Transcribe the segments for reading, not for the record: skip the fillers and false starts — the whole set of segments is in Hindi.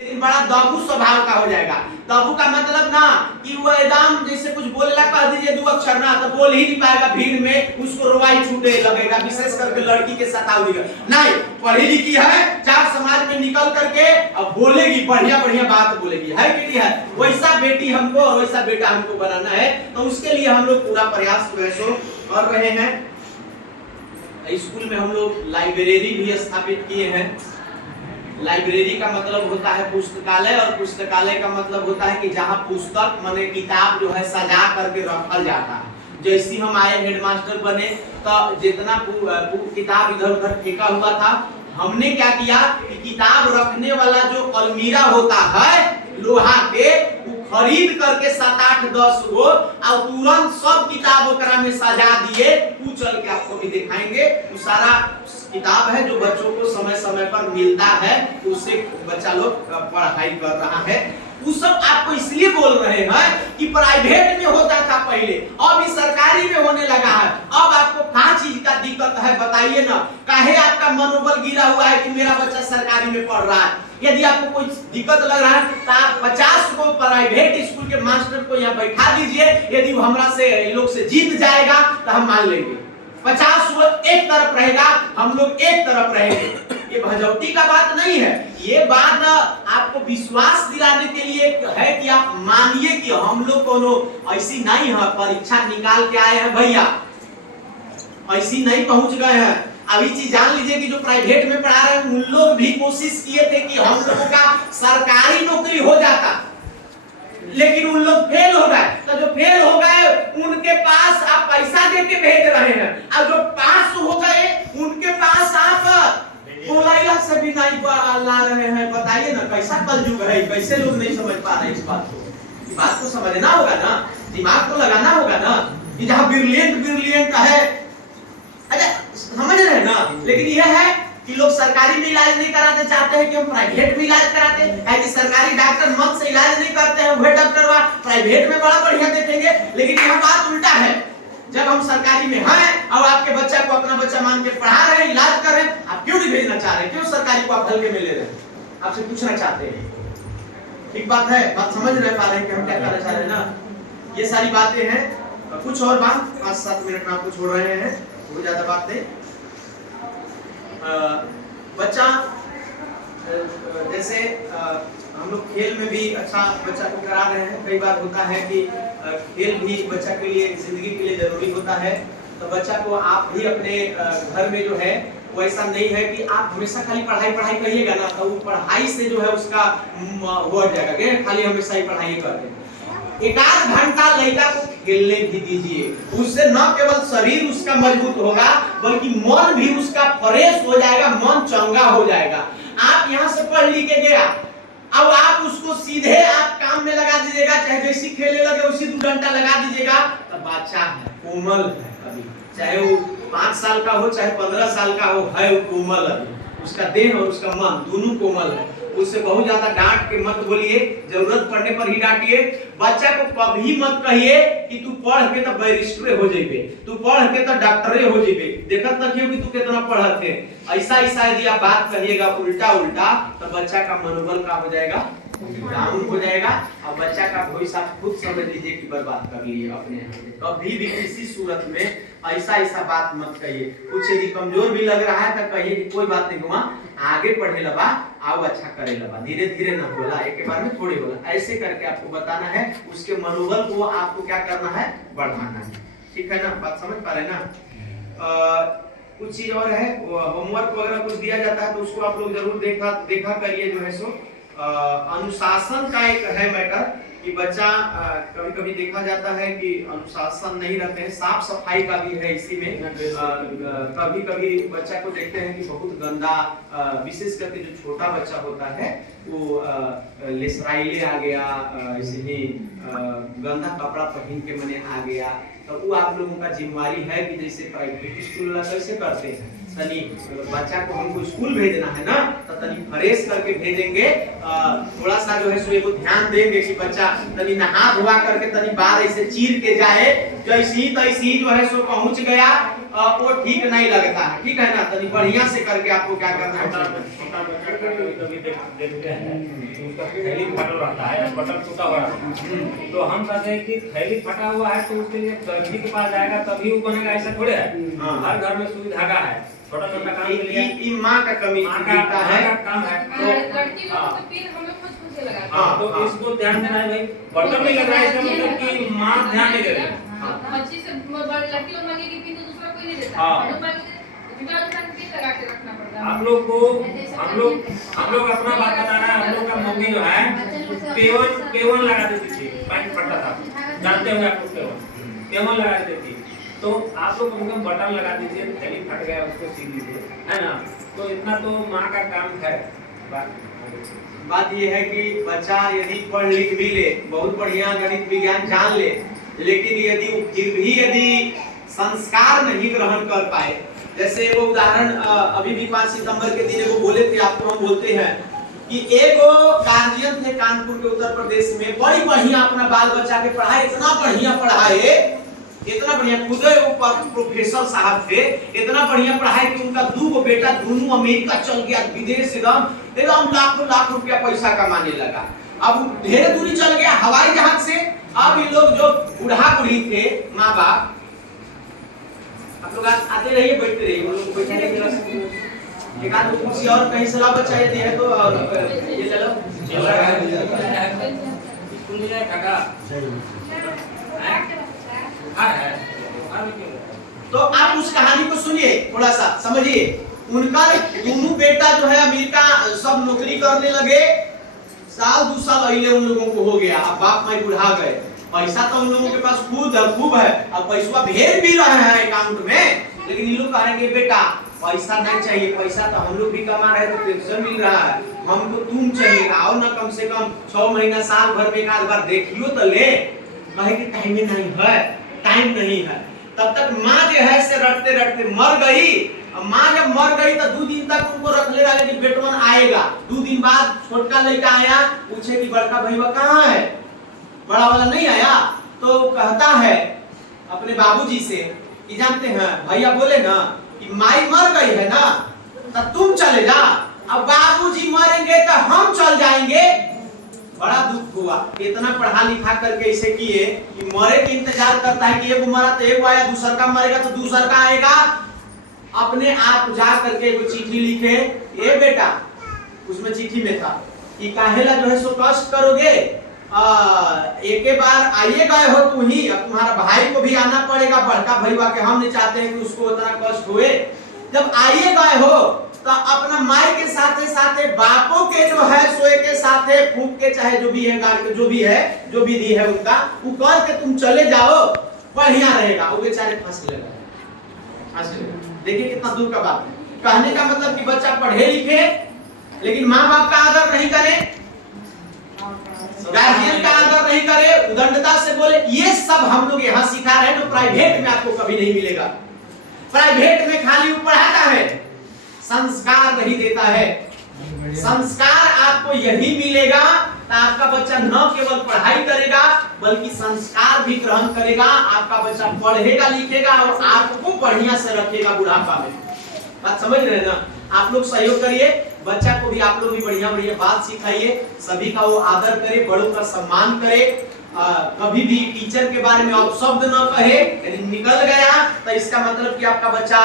लेकिन बड़ा दबू स्वभाव का हो जाएगा। दबू का मतलब ना कि वो एकदम जैसे कुछ बोलना कह दीजिए दो अक्षर ना तो बोल ही नहीं पाएगा, भीड़ में उसको रुवाई छूटे लगेगा, विशेष करके लड़की के साथ आओगी नहीं, पढ़ी लिखी है, चार समाज में निकल करके अब बोलेगी, बढ़िया बढ़िया बात बोलेगी, है कि नहीं है? वैसा बेटी हमको और वैसा बेटा हमको बनाना है, तो उसके लिए हम लोग पूरा प्रयास कर रहे हैं। स्कूल में हम लोग लाइब्रेरी भी स्थापित किए हैं। लाइब्रेरी का मतलब होता है पुस्तकालय, और पुस्तकालय का मतलब होता है कि जहाँ पुस्तक माने किताब जो है सजा करके रखल जाता है। जैसे हम आए हेडमास्टर बने तो जितना किताब इधर उधर फेंका हुआ था, हमने क्या किया कि किताब रखने वाला जो अलमीरा होता है लोहा के, वो खरीद करके 7 8 10 गो और तुरंत सब किताब ओकरा में सजा दिए। वो चल के आपको भी दिखाएंगे। वो सारा किताब है जो बच्चों को समय समय पर मिलता है, उससे बच्चा लोग पढ़ाई कर रहा है। वो सब आपको इसलिए बोल रहे हैं कि प्राइवेट में होता था पहले, अब इस सरकारी में होने लगा है। अब आपको कहाँ चीज का दिक्कत है बताइए ना? काहे आपका मनोबल गिरा हुआ है कि मेरा बच्चा सरकारी में पढ़ रहा है? यदि आपको कोई दिक्कत लग रहा है तो आप 50 को प्राइवेट स्कूल के मास्टर को यहाँ बैठा दीजिए। यदि वो हमरा से लोग से जीत जाएगा तो हम मान लेंगे। 50 वो एक तरफ रहेगा, हम लोग एक तरफ रहेंगे। ये भजौती का बात नहीं है, ये बात आपको विश्वास दिलाने के लिए है कि आप मानिए कि हम लोग कोनो ऐसी नहीं है परीक्षा निकाल के आए हैं भैया, ऐसी नहीं पहुंच गए हैं। अभी चीज जान लीजिए कि जो प्राइवेट में पढ़ा रहे हैं उन लोग भी कोशिश किए थे कि हम लोगों का सरकारी नौकरी हो जाता, लेकिन उन लोग फेल हो गए। तो जो फेल हो गए उनके पास आप पैसा दे के भेज रहे हैं, और जो पास हो गए उनके पास आप मोबाइल से भी नहीं ला रहे हैं। बताइए ना कैसा कलयुग है, कैसे लोग नहीं समझ पा रहे इस बात को। इस बात को समझना होगा ना, दिमाग को लगाना होगा ना कि जहाँ ब्रिलियंट है, अच्छा समझ रहे हैं ना। लेकिन यह है कि लोग सरकारी में इलाज नहीं कराते, चाहते हैं कि हम प्राइवेट में इलाज कराते हैं। कि सरकारी डॉक्टर मन से इलाज नहीं करते हैं, वह डॉक्टर प्राइवेट में बड़ा बढ़िया देखेंगे। लेकिन यह बात उल्टा है, जब हम सरकारी में हैं और आपके बच्चा को अपना बच्चा मान के पढ़ा रहे हैं, इलाज कर रहे हैं, आप क्यों नहीं भेजना चाह रहे? क्यों सरकारी को आप हल्के में ले रहे हैं? आपसे पूछना चाहते हैं। ठीक बात है, बात समझ नहीं पा रहे हैं कि हम क्या करना चाह रहे हैं ना। ये सारी बातें हैं। कुछ और बात 5-7 मिनट में आपको छोड़ रहे हैं, बहुत ज्यादा बात नहीं। बच्चा जैसे हम लोग खेल में भी अच्छा बच्चा को करा रहे हैं। कई बार होता है कि खेल भी बच्चा के लिए जिंदगी के लिए जरूरी होता है। तो बच्चा को आप भी अपने घर में जो है वो ऐसा नहीं है कि आप हमेशा खाली पढ़ाई करिएगा ना, तो वो पढ़ाई से जो है उसका हो जाएगा, खाली हमेशा ही पढ़ाई करते। 1 घंटा लड़का को खेलने भी दीजिए, उससे न केवल शरीर उसका मजबूत होगा बल्कि मन भी उसका फ्रेश हो जाएगा, मन चंगा हो जाएगा। आप यहाँ से पढ़ लिख के गया, अब आप उसको सीधे आप काम में लगा दीजिएगा, चाहे जैसी खेलने लगे उसी 2 घंटा लगा दीजिएगा, तो बच्चा है कोमल है अभी, चाहे वो 5 साल का हो चाहे 15 साल का हो, है वो कोमल अभी, उसका देह और उसका मन दोनों कोमल है। उससे बहुत ज्यादा डांट के मत बोलिए, जरूरत पड़ने पर ही डांटिए। बच्चा को कभी मत कहिए कि तू पढ़ के तो बैरिस्टर हो जाइबे, तू पढ़ के तो डॉक्टर हो जाइबे, देखत तकियो कि तू कितना पढ़त है। ऐसा यदि आप बात कहिएगा उल्टा तो बच्चा का मनोबल का हो जाएगा, डाउन हो जाएगा, और बच्चा का भविष्य आप खुद समझ लीजिए कि बर्बाद कर लिए अपने। कभी भी किसी सूरत में ऐसा बात मत कहिए। कुछ यदि कमजोर भी लग रहा है तो कहिए कि कोई बात नहीं गुमा, आगे पढ़े लबा, आओ अच्छा करे लबा, धीरे धीरे न बोला, एक बार में थोड़ी बोला, ऐसे करके आपको बताना है। उसके मनोबल को आपको क्या करना है, बढ़ाना है। ठीक है ना, बात समझ पा रहे ना। कुछ चीज और है, होमवर्क वगैरह कुछ दिया जाता है तो उसको आप लोग जरूर देखा करिए। जो है सो अनुशासन का एक है मैटर कि बच्चा कभी कभी देखा जाता है कि अनुशासन नहीं रखते हैं। साफ सफाई का भी है इसी में। कभी कभी बच्चा को देखते हैं कि बहुत गंदा, विशेष करके जो छोटा बच्चा होता है वो लेसराइले आ गया, ऐसे ही गंदा कपड़ा पहन के मैंने आ गया, तो वो आप लोगों का जिम्मेवारी है कि जैसे प्राइवेट स्कूल कैसे करते हैं, तनी बच्चा को हमको स्कूल भेजना है ना, तो तनी फ्रेश करके भेजेंगे। थोड़ा सा जो है सो ये ध्यान देंगे कि बच्चा तनी नहा धोआ करके तनी बाहर ऐसे चीर के जाए, जैसे ही तैसे ही जो है सो पहुंच गया वो ठीक नहीं लगता है, ठीक है ना। तनी बढ़िया से करके आपको क्या करना है। देखते हैं उसका थैली फटा रहता है, बटन टूटा हुआ रहता है, तो हम कहते हैं कि थैली फटा हुआ है तो उसके लिए दर्जी के पास जाएगा तभी वो बनेगा, ऐसा थोड़े है। हर घर में सुई धागा है, छोटा छोटा काम के लिए माँ का कमी दिखता है, काम है। लड़की लोग तो फिर हम लोग कुछ से लगाते हैं। तो इसको ध्यान देना है भाई, बटन नहीं लग रहा है इसका मतलब कि माँ ध्यान नहीं दे रही है। बच्ची से लड़की लोग मांगेगी पिन तो दूसरा कोई नहीं देता। हाँ। हम लोग मांगेंगे जुगाड़ का पिन लगा के रखना पड़ता है। आप लोग को हम लोग अपना बात बता रहे हैं। हम लोग का मम्मी जो है पेवन लगा देती थी, पैंट फटता था, जानते होंगे आप लोग पेवन लगा देती थी। तो आप लोग कम बटन लगा दीजिए, थैली फट गया उसको सी दीजिए, है ना। तो इतना तो माँ का काम है। बात ये है कि बच्चा यदि पढ़ लिख भी ले, बहुत बढ़िया गणित विज्ञान जान ले, लेकिन यदि फिर भी यदि संस्कार नहीं ग्रहण कर पाए, जैसे वो उदाहरण अभी भी 5 सितंबर के दिन वो बोले थे, आपको हम बोलते हैं कि एक गार्जियन थे कानपुर के उत्तर प्रदेश में, बड़ी बढ़िया अपना बाल बच्चा के पढ़ाए, इतना बढ़िया पढ़ाए, इतना बढ़िया, खुद वो प्रोफेसर साहब थे, इतना बढ़िया पढ़ाए कि उनका 2 बेटा दोनों अमेरिका चल गया, विदेश एकदम लाख रुपया पैसा कमाने लगा। अब ढेर दूरी चल गया हवाई जहाज से। अब इन लोग जो बूढ़ा बूढ़ी थे, माँ बाप, आप लोग आते रहिए, बैठते रहिए, वो लोग बैठे रहिए, एक आध कुर्सी और कहीं सलाह बच्चा यदि है तो ये ले लो। स्कूल में जाए काका तो आप उस कहानी को सुनिए, थोड़ा सा समझिए। उनका दोनों बेटा जो है अमेरिका सब नौकरी करने लगे, साल 2 साल पहले उन लोगों को हो गया। अब बाप माई बुढ़ा गए, पैसा तो उन लोगों के पास खूब है, अब पैसा भेज भी रहे हैं अकाउंट में, लेकिन ये लोग कहेंगे बेटा पैसा नहीं चाहिए, पैसा तो हम लोग भी कमा रहे, तो पेंशन मिल रहा है, हमको तुम चाहिए, आओ ना कम से कम 6 महीना साल भर में एक आध बार देखियो तो ले। कहे कि टाइम नहीं है, टाइम नहीं है। तब तक माँ जो है से रटते रटते मर गई। माँ जब मर गई तो 2 दिन तक उनको रख ले रहा कि बेटवन आएगा। 2 दिन बाद छोटका लड़का आया, पूछे कि बड़का भैया कहाँ है, बड़ा वाला नहीं आया। तो कहता है अपने बाबूजी से कि जानते हैं भैया बोले ना कि माई मर गई है ना, तो तुम चले जा। अब बाबूजी मरेंगे तो हम चल जाएंगे। बड़ा दुख हुआ, इतना पढ़ा लिखा करके इसे किए कि मरे के इंतजार करता है कि एक मरा तो एक आया, दूसरा का मरेगा तो दूसरा का आएगा। अपने आप जा करके एक चिट्ठी लिखे, ए बेटा, उसमें चिट्ठी में था कि काहेला जो है सो कष्ट करोगे, एक बार आइए गए हो तू ही, अब तुम्हारा भाई को भी आना पड़ेगा, बड़का भैया के हम नहीं चाहते हैं कि उसको उतना कष्ट हुए। जब आइए गए हो तो अपना माई के साथे साथे बापों के जो है सोए के साथे फूक के, चाहे जो भी है गाड़ के, जो भी है जो विधि है उनका, वो कर के तुम चले जाओ, बढ़िया रहेगा। वो बेचारे फंस ले। देखिए कितना दूर का बात है। कहने का मतलब कि बच्चा पढ़े लिखे लेकिन माँ बाप का आदर नहीं करे, गार्जियन का आदर नहीं करे, उदंडता से बोले, ये सब हम लोग यहाँ सिखा रहे हैं, जो प्राइवेट में आपको कभी नहीं मिलेगा। प्राइवेट में खाली वो पढ़ाता है, संस्कार नहीं देता है। संस्कार आपको यही मिलेगा तो आपका बच्चा न केवल पढ़ाई करेगा बल्कि संस्कार भी ग्रहण करेगा। आपका बच्चा पढ़ेगा लिखेगा और आपको बढ़िया से रखेगा बुढ़ापा में। बात समझ रहे हैं ना। आप लोग सहयोग करिए, बच्चा को भी आप लोग भी बढ़िया बढ़िया बात सिखाइए, सभी का वो आदर करे, बड़ों का सम्मान करे। कभी भी टीचर के बारे में अपशब्द न कहे। यदि निकल गया तो इसका मतलब कि आपका बच्चा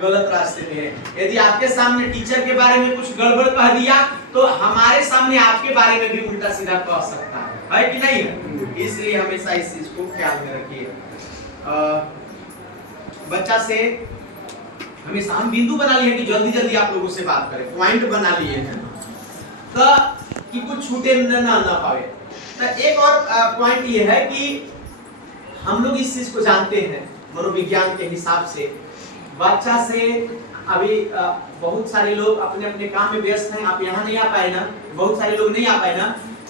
गलत रास्ते में है। यदि आपके सामने टीचर के बारे में कुछ गड़बड़ कह दिया तो हमारे सामने आपके बारे में भी उल्टा सीधा कह सकता है कि नहीं है। इसलिए हमेशा इस चीज को ख्याल में रखिए। बच्चा से हमेशा हम बिंदु बना लिए कि जल्दी जल्दी आप लोगों से बात करें, पॉइंट बना लिए हैं तो कि कुछ छूटे ना पावे। तो एक और पॉइंट ये है कि हम लोग इस चीज को जानते हैं मनोविज्ञान के हिसाब से। बच्चा से अभी बहुत सारे लोग अपने अपने काम में व्यस्त हैं, आप यहाँ नहीं आ पाए ना, बहुत सारे लोग नहीं आ पाए ना,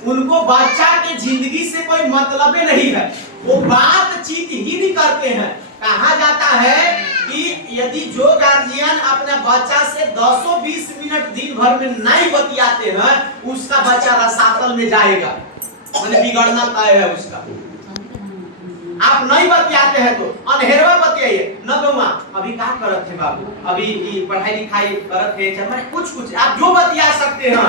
उनको बच्चा के जिंदगी से कोई मतलब नहीं है, वो बातचीत ही नहीं करते हैं। कहा जाता है कि यदि जो गार्जियन अपने बच्चा से 10-20 मिनट दिन भर में नहीं बतियाते हैं उसका बच्चा रसातल में जाएगा, मतलब बिगड़ना तय है उसका। आप नहीं बतियाते हैं तो अनहेरवा बतियाइए न गौवा अभी का करत है बाबू, अभी पढ़ाई लिखाई करत है, चाहे कुछ आप जो बतिया सकते हैं,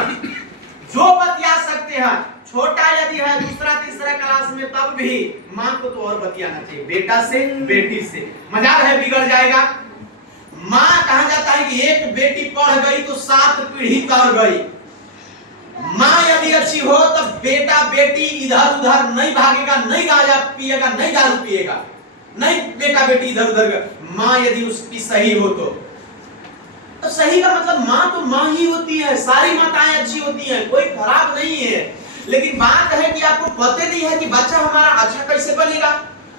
जो बतिया सकते हैं। छोटा यदि है दूसरा तीसरा क्लास में तब भी माँ को तो और बतियाना चाहिए, बेटा से बेटी से मजाक है बिगड़ जाएगा। माँ कहा जाता है कि एक बेटी पढ़ गई तो 7 पीढ़ी तर गई। माँ यदि अच्छी हो तो बेटा बेटी इधर उधर नहीं भागेगा, नहीं गांजा पिएगा, नहीं दारू पिएगा, नहीं बेटा बेटी इधर उधर। माँ यदि उसकी सही हो तो सही का मतलब माँ तो माँ ही होती है, सारी माताएं अच्छी होती हैं, कोई खराब नहीं है। लेकिन बात है कि आपको पता नहीं है कि बच्चा हमारा अच्छा कैसे बनेगा,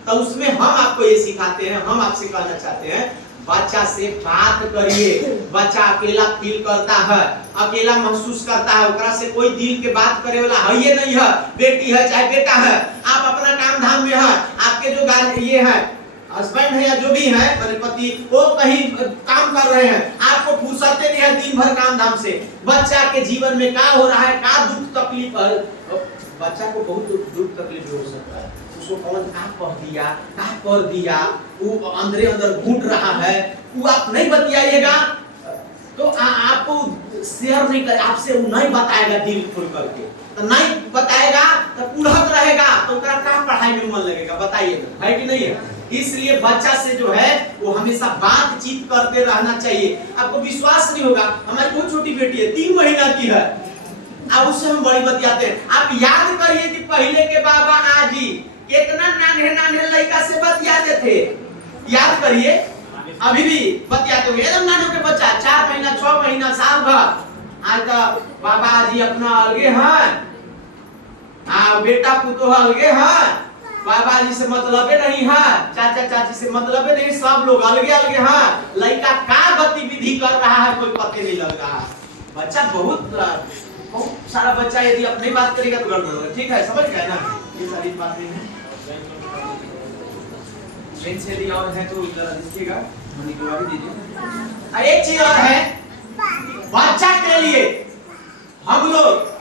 तो उसमें हम आपको ये सिखाते हैं, हम आपसे कहना चाहते हैं बच्चा से बात करिए। बच्चा अकेला फील करता है, अकेला महसूस करता है, ओकरा से कोई दिल के बात करे वाला है ये नहीं है, बेटी है चाहे बेटा है, आप अपना काम धाम में है, आपके जो ये है हस्बैंड है या जो भी है मेरे पति वो कहीं काम कर रहे हैं, आपको फुर्सत नहीं है दिन भर काम धाम से। बच्चा के जीवन में क्या हो रहा है, क्या दुख तकलीफ है, बच्चा को बहुत दुख तकलीफ हो सकता है, उसको कौन क्या कह दिया, क्या कर दिया, वो अंदर घुट रहा है, वो आप नहीं बतियाइएगा तो आपको शेयर नहीं कर, आपसे वो नहीं बताएगा दिल खोल करके, तो नहीं बताएगा तो उलझ रहेगा, तो उसका क्या पढ़ाई में मन लगेगा, बताइए है कि नहीं है। इसलिए बच्चा से जो है वो हमेशा बातचीत करते रहना चाहिए। आपको विश्वास नहीं होगा, हमारी बहुत छोटी बेटी है 3 महीना की है, अब उससे हम बड़ी बतियाते हैं। आप याद करिए कि पहले के बाबा आजी कितना नाने लड़का से बतियाते थे, याद करिए अभी भी बतियाते हुए एकदम नानों के बच्चा 4 महीना 6 महीना साल भर। आज तो बाबा जी अपना अलगे हैं, बेटा पुतो अलगे है, बाबा जी से मतलब नहीं है, चाचा चाची से मतलब नहीं, सब लोग अलगे अलगे हैं। लड़का क्या गतिविधि कर रहा है कोई पता नहीं लग रहा। बच्चा बहुत सारा बच्चा यदि अपनी बात करेगा तो गड़बड़ होगा, ठीक है समझ गए ना, ये सारी बातें हैं। यदि और है तो जरा देखिएगा, दीजिए। एक चीज और है, बच्चा के लिए हम लोग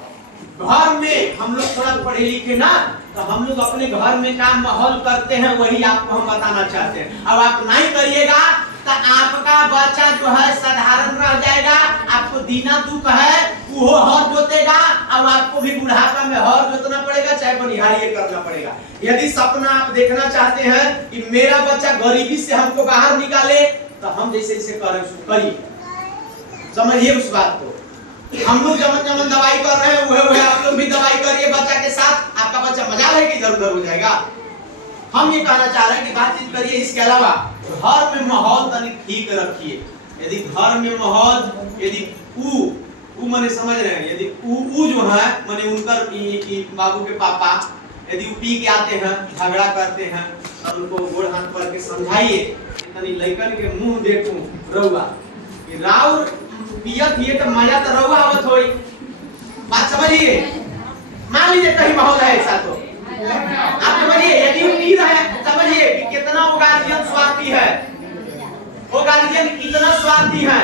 घर में हम लोग थोड़ा पढ़े लिखे ना, तो हम लोग अपने घर में क्या माहौल करते हैं वही आपको हम बताना चाहते हैं। अब आप नहीं करिएगा तो आपका बच्चा जो है साधारण रह जाएगा, आपको दीना दुख है वो हर जोतेगा, अब आपको भी बुढ़ापा में हर जोतना पड़ेगा, चाहे बनिहारी करना पड़ेगा। यदि सपना आप देखना चाहते हैं कि मेरा बच्चा गरीबी से हमको बाहर निकाले, तो हम जैसे जैसे करें उसको करिए, समझिए उस बात को। हम लोग जमन दवाई कर रहे हैं वह आप लोग भी दवाई करिए बच्चा के साथ, आपका बच्चा मजा है कि इधर उधर हो जाएगा। हम ये कहना चाह रहे हैं कि बातचीत करिए। इसके अलावा घर में माहौल तनिक ठीक रखिए। यदि घर में माहौल यदि ऊ मने समझ रहे हैं, यदि ऊ जो है मने उनकर बाबू के पापा यदि पी के आते हैं झगड़ा करते हैं, तो उनको गोड़ हाथ पर के समझाइए, तनी लइकन के मुंह देखूं रउआ कि राउर पियत हिए तो मजा तो रउआ आवत होई, बात समझिए। मान लीजिए कहीं माहौल है ऐसा, तो आप समझिए यदि वो पी रहे हैं, समझिए कि कितना वो गार्जियन स्वार्थी है, वो गार्जियन कितना स्वार्थी है।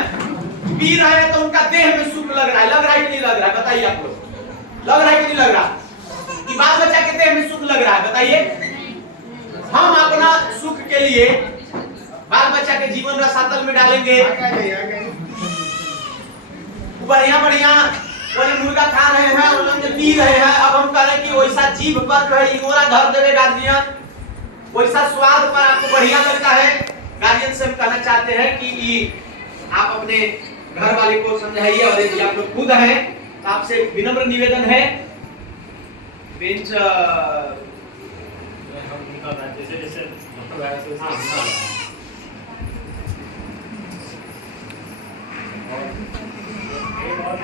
पी रहे हैं तो उनका देह में सुख लग रहा है कि नहीं लग रहा है, बताइए आप लोग, लग रहा है कि नहीं लग रहा कि बाल बच्चा के देह में सुख लग रहा है, बताइए। हम अपना सुख के लिए बाल बच्चा के जीवन रसातल में डालेंगे, बढ़िया वाले मुर्गा खा रहे हैं, उन्होंने पी रहे हैं, अब हम कह रहे हैं कि वैसा जीभ पर जो है इंगोरा धर देवे गार्जियन, वैसा स्वाद पर आपको बढ़िया लगता है। गार्जियन से हम कहना चाहते हैं कि आप अपने घर वाले को समझाइए, और यदि आप लोग खुद हैं तो आपसे विनम्र निवेदन है बेंच जैसे और